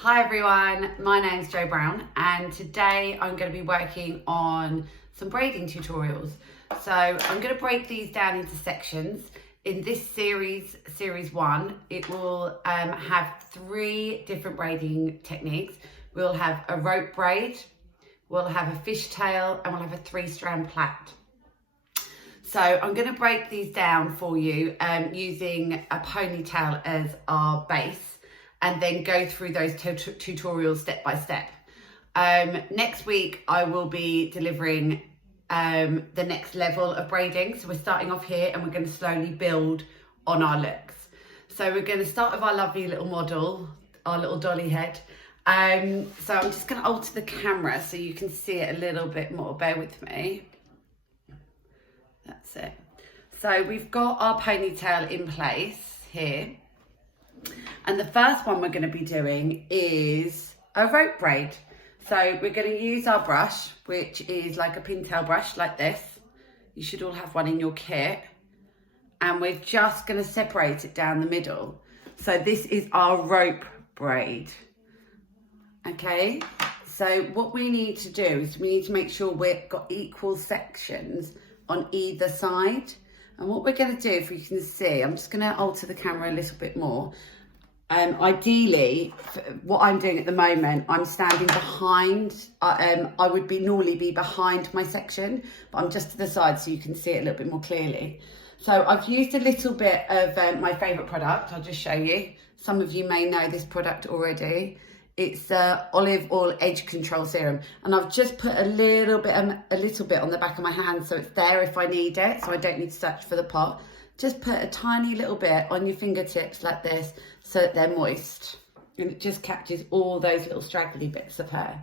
Hi everyone, my name's Jo Brown and today I'm going to be working on some braiding tutorials. So I'm going to break these down into sections. In this series 1, it will have 3 different braiding techniques. We'll have a rope braid, we'll have a fishtail and we'll have a 3-strand plait. So I'm going to break these down for you using a ponytail as our base, and then go through those tutorials step by step. Next week, I will be delivering the next level of braiding. So we're starting off here and we're going to slowly build on our looks. So we're going to start with our lovely little model, our little dolly head. So I'm just going to alter the camera so you can see it a little bit more. Bear with me. That's it. So we've got our ponytail in place here. And the first one we're going to be doing is a rope braid. So we're going to use our brush, which is like a pintail brush like this. You should all have one in your kit. And we're just going to separate it down the middle. So this is our rope braid. Okay, so what we need to do is we need to make sure we've got equal sections on either side. And what we're going to do, if you can see, I'm just going to alter the camera a little bit more. Ideally, what I'm doing at the moment, I'm standing behind. I would normally be behind my section, but I'm just to the side so you can see it a little bit more clearly. So I've used a little bit of my favourite product. I'll just show you. Some of you may know this product already. It's olive oil edge control serum, and I've just put a little bit on the back of my hand, so it's there if I need it, so I don't need to search for the pot. Just put a tiny little bit on your fingertips like this, so that they're moist, and it just catches all those little straggly bits of hair.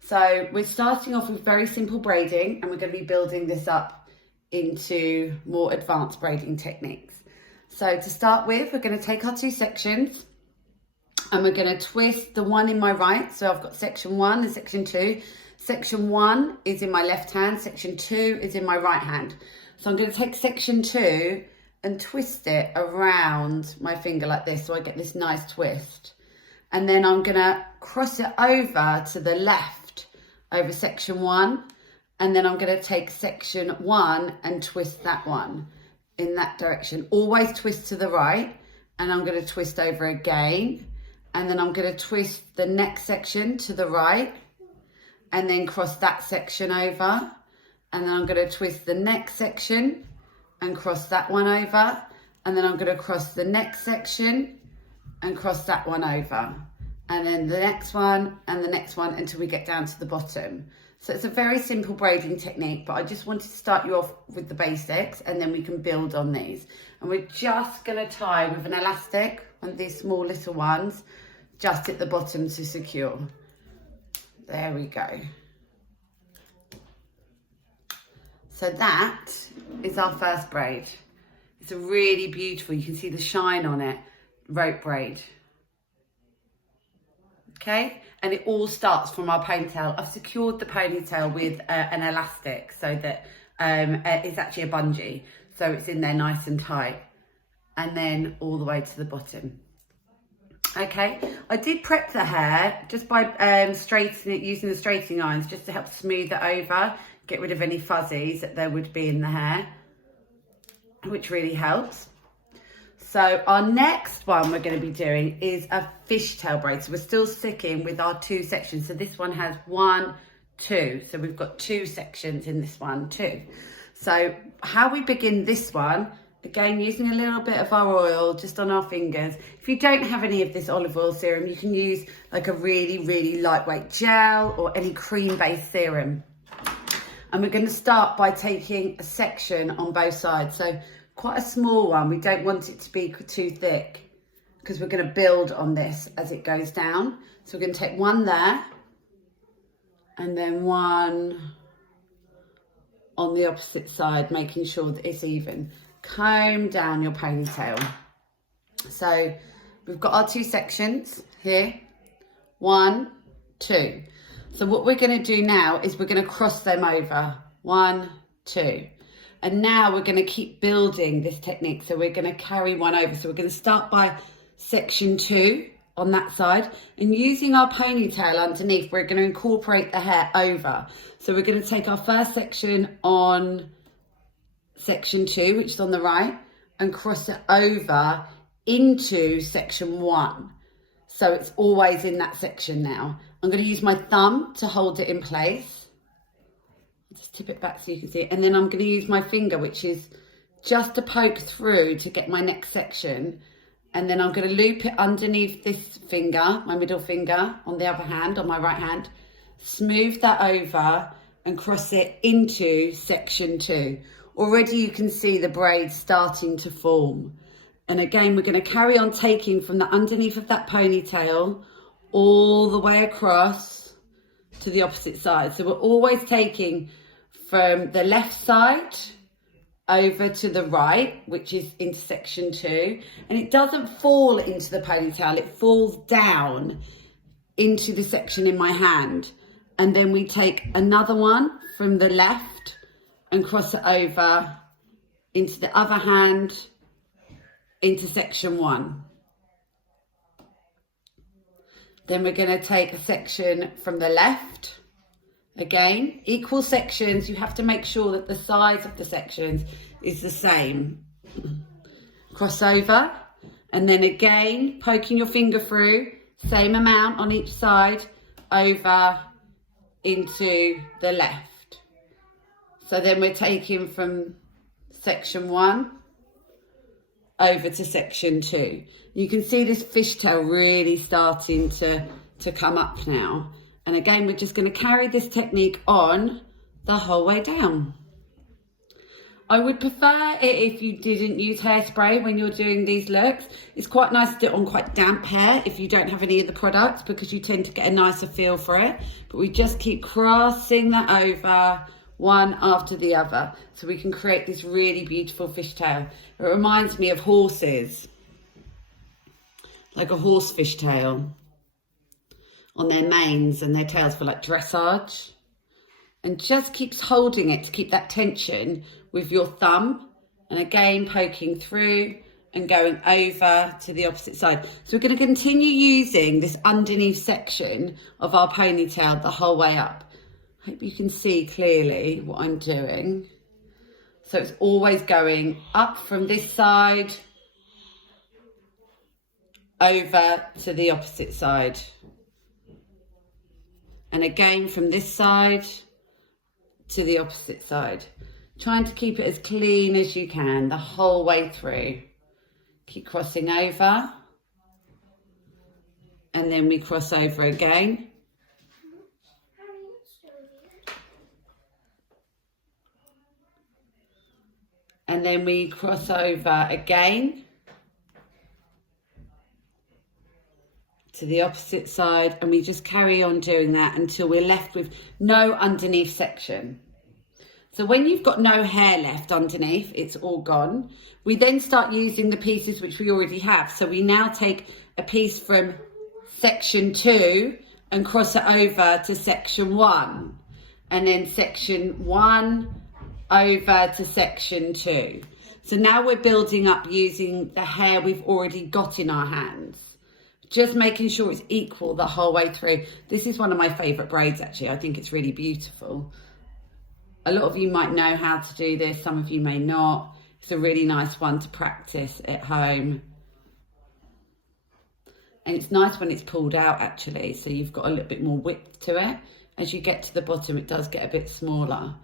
So we're starting off with very simple braiding, and we're going to be building this up into more advanced braiding techniques. So to start with, we're going to take our 2 sections. And we're going to twist the one in my right. So I've got section 1 and section 2. Section 1 is in my left hand. Section 2 is in my right hand. So I'm going to take section 2 and twist it around my finger like this. So I get this nice twist. And then I'm going to cross it over to the left over section 1. And then I'm going to take section 1 and twist that one in that direction. Always twist to the right. And I'm going to twist over again. And then I'm going to twist the next section to the right and then cross that section over. And then I'm going to twist the next section and cross that one over. And then I'm going to cross the next section and cross that one over. And then the next one and the next one until we get down to the bottom. So it's a very simple braiding technique, but I just wanted to start you off with the basics and then we can build on these. And we're just going to tie with an elastic, one of these small little ones, just at the bottom to secure. There we go. So that is our first braid. It's a really beautiful, you can see the shine on it, rope braid. Okay, and it all starts from our ponytail. I've secured the ponytail with an elastic so that it's actually a bungee. So it's in there nice and tight. And then all the way to the bottom. Okay, I did prep the hair just by straightening it, using the straightening irons just to help smooth it over, get rid of any fuzzies that there would be in the hair, which really helps. So our next one we're going to be doing is a fishtail braid. So we're still sticking with our 2 sections. So this one has 1, 2. So we've got 2 sections in this one too. So how we begin this one, again, using a little bit of our oil just on our fingers. If you don't have any of this olive oil serum, you can use like a really, really lightweight gel or any cream-based serum. And we're going to start by taking a section on both sides. So quite a small one. We don't want it to be too thick because we're going to build on this as it goes down. So we're going to take one there and then one on the opposite side, making sure that it's even. Comb down your ponytail. So we've got our 2 sections here, 1, 2. So what we're going to do now is we're going to cross them over, 1, 2. And now we're going to keep building this technique. So we're going to carry one over. So we're going to start by section 2 on that side, and using our ponytail underneath, we're going to incorporate the hair over. So we're going to take our first section on section 2, which is on the right, and cross it over into section 1. So it's always in that section now. I'm going to use my thumb to hold it in place. Just tip it back so you can see it. And then I'm going to use my finger, which is just to poke through to get my next section. And then I'm going to loop it underneath this finger, my middle finger, on the other hand, on my right hand. Smooth that over and cross it into section 2. Already you can see the braid starting to form. And again, we're going to carry on taking from the underneath of that ponytail all the way across to the opposite side. So we're always taking from the left side over to the right, which is into section 2. And it doesn't fall into the ponytail, it falls down into the section in my hand. And then we take another one from the left and cross it over into the other hand, into section 1. Then we're going to take a section from the left. Again, equal sections. You have to make sure that the size of the sections is the same. Cross over, and then again, poking your finger through, same amount on each side, over into the left. So then we're taking from section 1 over to section 2. You can see this fishtail really starting to come up now. And again, we're just going to carry this technique on the whole way down. I would prefer it if you didn't use hairspray when you're doing these looks. It's quite nice to do it on quite damp hair if you don't have any of the products, because you tend to get a nicer feel for it. But we just keep crossing that over one after the other, so we can create this really beautiful fishtail. It reminds me of horses, like a horse fishtail on their manes and their tails for like dressage. And just keeps holding it to keep that tension with your thumb, and again poking through and going over to the opposite side. So we're going to continue using this underneath section of our ponytail the whole way up. Hope you can see clearly what I'm doing. So it's always going up from this side over to the opposite side. And again from this side to the opposite side. Trying to keep it as clean as you can the whole way through. Keep crossing over. And then we cross over again. And then we cross over again to the opposite side, and we just carry on doing that until we're left with no underneath section. So when you've got no hair left underneath, it's all gone. We then start using the pieces which we already have. So we now take a piece from section 2 and cross it over to section 1, and then section 1 over to section 2. So now we're building up using the hair we've already got in our hands, just making sure it's equal the whole way through. This is one of my favorite braids, actually. I think it's really beautiful. A lot of you might know how to do this, some of you may not. It's a really nice one to practice at home. And it's nice when it's pulled out, actually, so you've got a little bit more width to it. As you get to the bottom, it does get a bit smaller.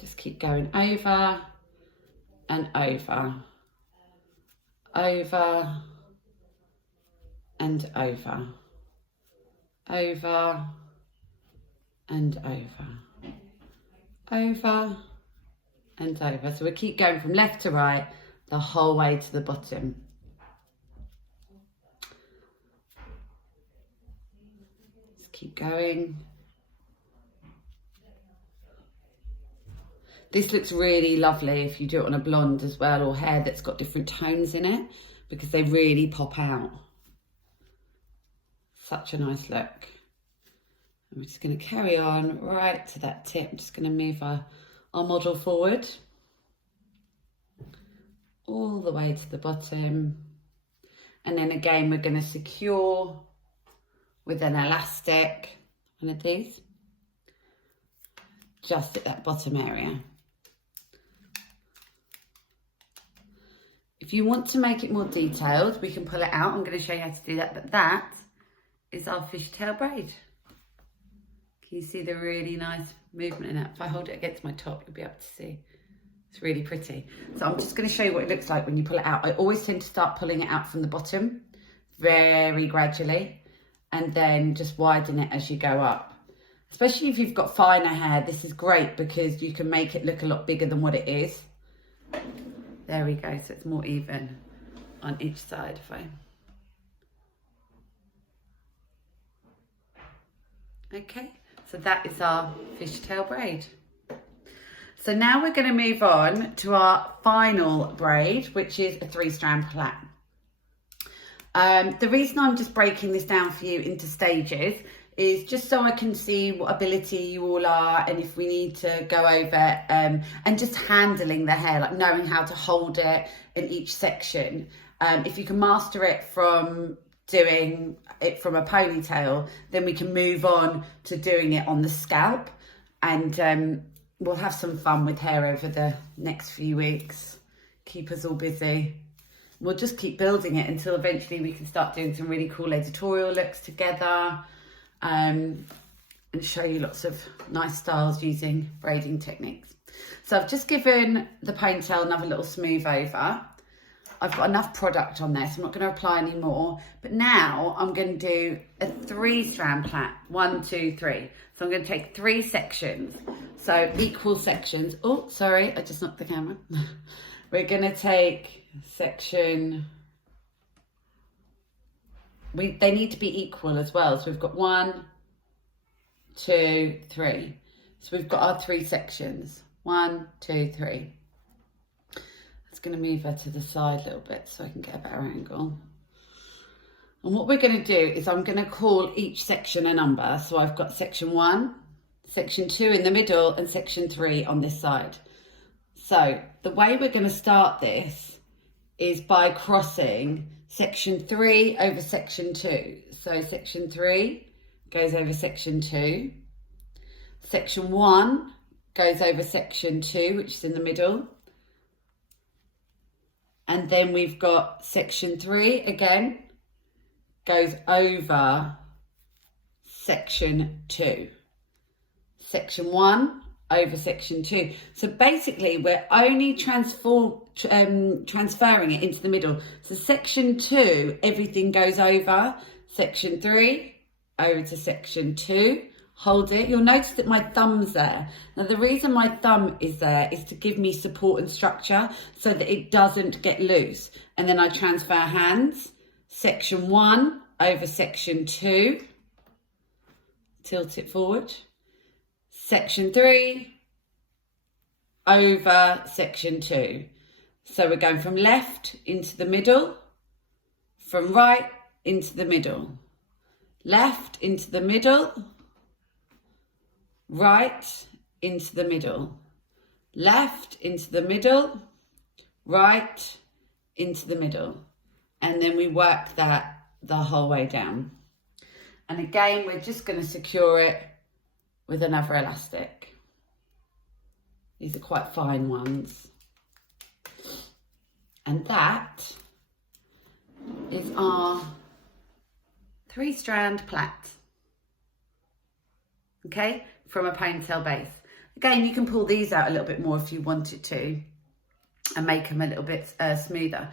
Just keep going over and over, over and over, over and over, over and over. So we keep going from left to right the whole way to the bottom. Just keep going. This looks really lovely if you do it on a blonde as well, or hair that's got different tones in it, because they really pop out. Such a nice look. And we're just going to carry on right to that tip. I'm just going to move our model forward all the way to the bottom. And then again, we're going to secure with an elastic, one of these, just at that bottom area. If you want to make it more detailed, we can pull it out. I'm going to show you how to do that, but that is our fishtail braid. Can you see the really nice movement in it? If I hold it against my top, you'll be able to see. It's really pretty. So I'm just going to show you what it looks like when you pull it out. I always tend to start pulling it out from the bottom, very gradually, and then just widen it as you go up. Especially if you've got finer hair, this is great because you can make it look a lot bigger than what it is. There we go, so it's more even on each side. Okay, so that is our fishtail braid. So now we're going to move on to our final braid, which is a 3-strand plait. The reason I'm just breaking this down for you into stages is just so I can see what ability you all are, and if we need to go over and just handling the hair, like knowing how to hold it in each section. If you can master it from doing it from a ponytail, then we can move on to doing it on the scalp, and we'll have some fun with hair over the next few weeks. Keep us all busy. We'll just keep building it until eventually we can start doing some really cool editorial looks together, and show you lots of nice styles using braiding techniques. So I've just given the ponytail another little smooth over. I've got enough product on there, so I'm not going to apply any more. But now I'm going to do a 3-strand plait. 1, 2, 3. So I'm going to take 3 sections. So equal sections. Oh, sorry, I just knocked the camera. We're going to take section. They need to be equal as well. So we've got 1, 2, 3. So we've got our 3 sections. 1, 2, 3. It's going to move her to the side a little bit so I can get a better angle. And what we're going to do is I'm going to call each section a number. So I've got section 1, section 2 in the middle, and section 3 on this side. So the way we're going to start this is by crossing section 3 over section 2. So section 3 goes over section 2. Section 1 goes over section 2, which is in the middle. And then we've got section 3 again, goes over section 2. Section 1 over section 2. So basically we're only transferring it into the middle. So section 2, everything goes over. Section 3, over to section 2. Hold it. You'll notice that my thumb's there. Now the reason my thumb is there is to give me support and structure so that it doesn't get loose. And then I transfer hands. Section 1 over section 2. Tilt it forward. Section 3 over section 2. So we're going from left into the middle, from right into the middle, left into the middle, right into the middle, left into the middle, right into the middle. And then we work that the whole way down. And again, we're just going to secure it with another elastic. These are quite fine ones. And that is our 3-strand plait. Okay, from a ponytail base. Again, you can pull these out a little bit more if you wanted to and make them a little bit smoother.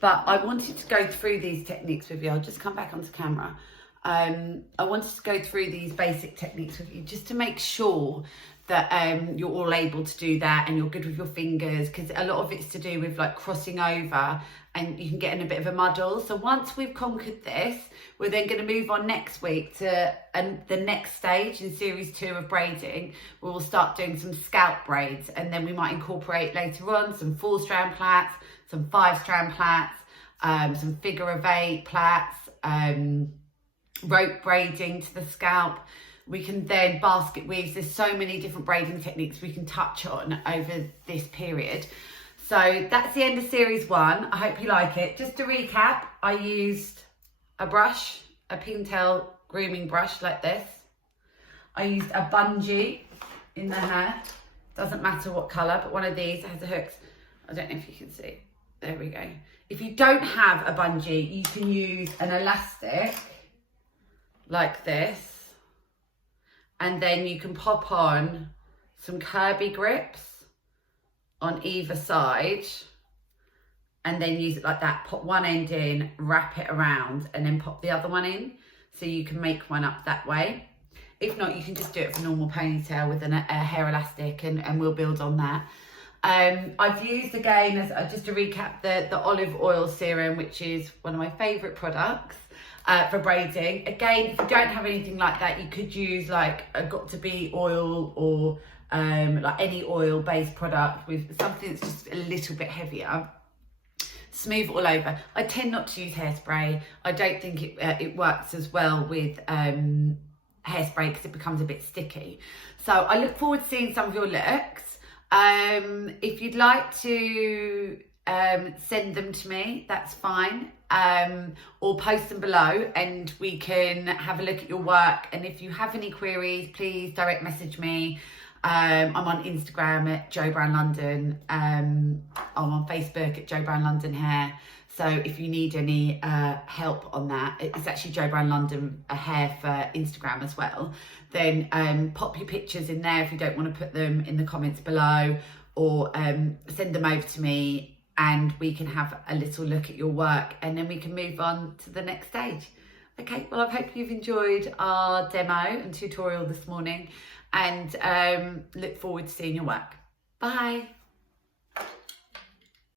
But I wanted to go through these techniques with you. I'll just come back onto camera. I wanted to go through these basic techniques with you just to make sure that you're all able to do that and you're good with your fingers, because a lot of it's to do with like crossing over and you can get in a bit of a muddle. So once we've conquered this, we're then going to move on next week to the next stage in series 2 of braiding. We'll start doing some scalp braids, and then we might incorporate later on some 4-strand plaits, some 5-strand plaits, some figure of 8 plaits, rope braiding to the scalp. We can then basket weaves. There's so many different braiding techniques we can touch on over this period. So that's the end of series 1. I hope you like it. Just to recap, I used a brush, a pintail grooming brush like this. I used a bungee in the hair. Doesn't matter what colour, but one of these has the hooks. I don't know if you can see. There we go. If you don't have a bungee, you can use an elastic like this. And then you can pop on some Kirby grips on either side. And then use it like that. Pop one end in, wrap it around, and then pop the other one in. So you can make one up that way. If not, you can just do it for normal ponytail with a hair elastic, and we'll build on that. I've used, again, as just to recap, the olive oil serum, which is one of my favourite products for braiding. Again, if you don't have anything like that, you could use like a got2b oil or like any oil-based product with something that's just a little bit heavier. Smooth all over. I tend not to use hairspray. I don't think it works as well with hairspray because it becomes a bit sticky. So I look forward to seeing some of your looks. If you'd like to send them to me, that's fine, or post them below and we can have a look at your work. And if you have any queries, please direct message me. I'm on Instagram at Jo Brown London. I'm on Facebook at Jo Brown London Hair. So if you need any help on that, it's actually Jo Brown London Hair for Instagram as well. Then pop your pictures in there if you don't want to put them in the comments below, or send them over to me and we can have a little look at your work and then we can move on to the next stage. Okay, well, I hope you've enjoyed our demo and tutorial this morning, and look forward to seeing your work. Bye.